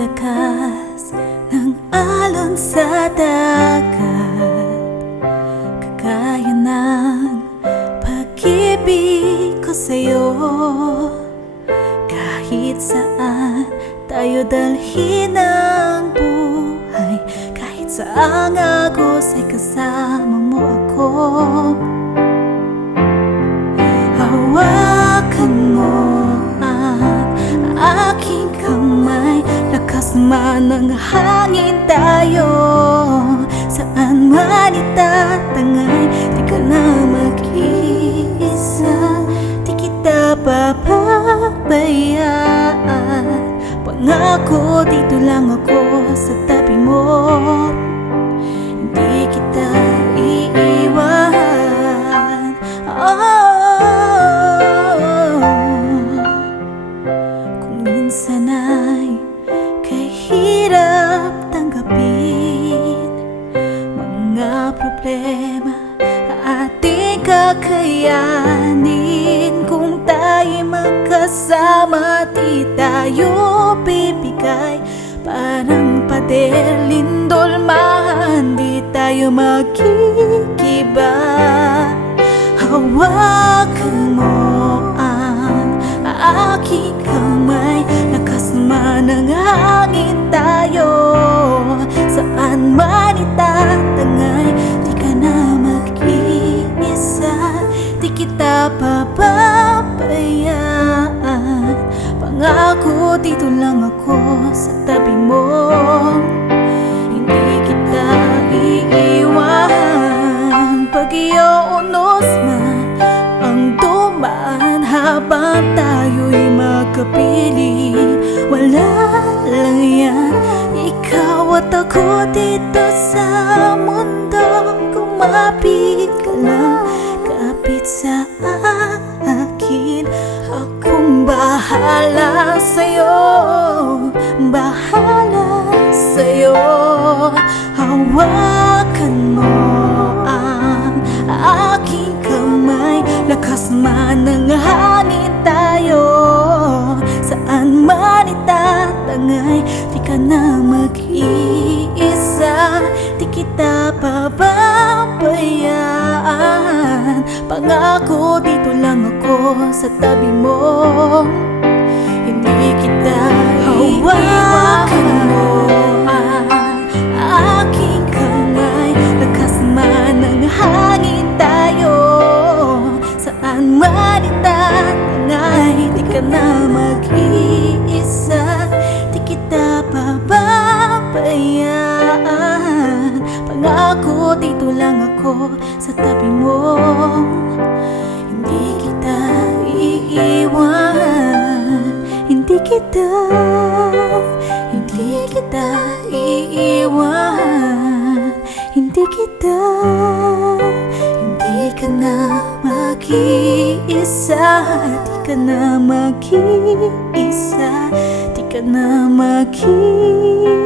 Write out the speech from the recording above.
lakas ng alon sa dagat, kagaya ng pag-ibig ko sa'yo. Kahit saan tayo dalhin ang buhay, kahit saang agos ay kasama mo ako. Hawakan mo ang aking kamay, lakas man ng hangin tayo. Saan man itatangay, di ka na mag-iisa, di kita papabayaan. Pangako dito lang ako sa tabi mo, hindi kita iiwan. Kung minsan ay kahirap tanggapin mga problema, ating kakayanin. Kung tayo magkasama, di tayo bibigay. Parang pader, lindol man, di tayo magkikiba. Hawakan mo ang aking kamay, lakas man ng hangin tayo. Saan man itatangay, di ka na mag-iisa, di kita papabayaan. Pangako dito lang ako sa tabi mo, hindi kita iiwan. Pag iuunos man ang dumaan, habang tayo'y magkapiling, wala lang yan, ikaw at ako dito sa mundo. Kumapit ka lang, kapit sa akin, akong bahala sa'yo, bahala sa'yo. Hawakan mo ang aking kamay, lakas man ng hangin tayo. Saan man itatangay, di ka na mag-iisa, di kita pababayaan. Pangako dito lang ako sa tabi mo, hindi kita iiwan. Mo ang aking kamay, lakas man ng hangin tayo. Saan man itatangay, di ka na mag-iisa, di kita pababayaan. Pangako dito lang ako sa tabi mo, hindi kita iiwan, hindi kita iiwan, hindi ka na mag-iisa, di ka na mag-iisa, di ka na mag-iisa.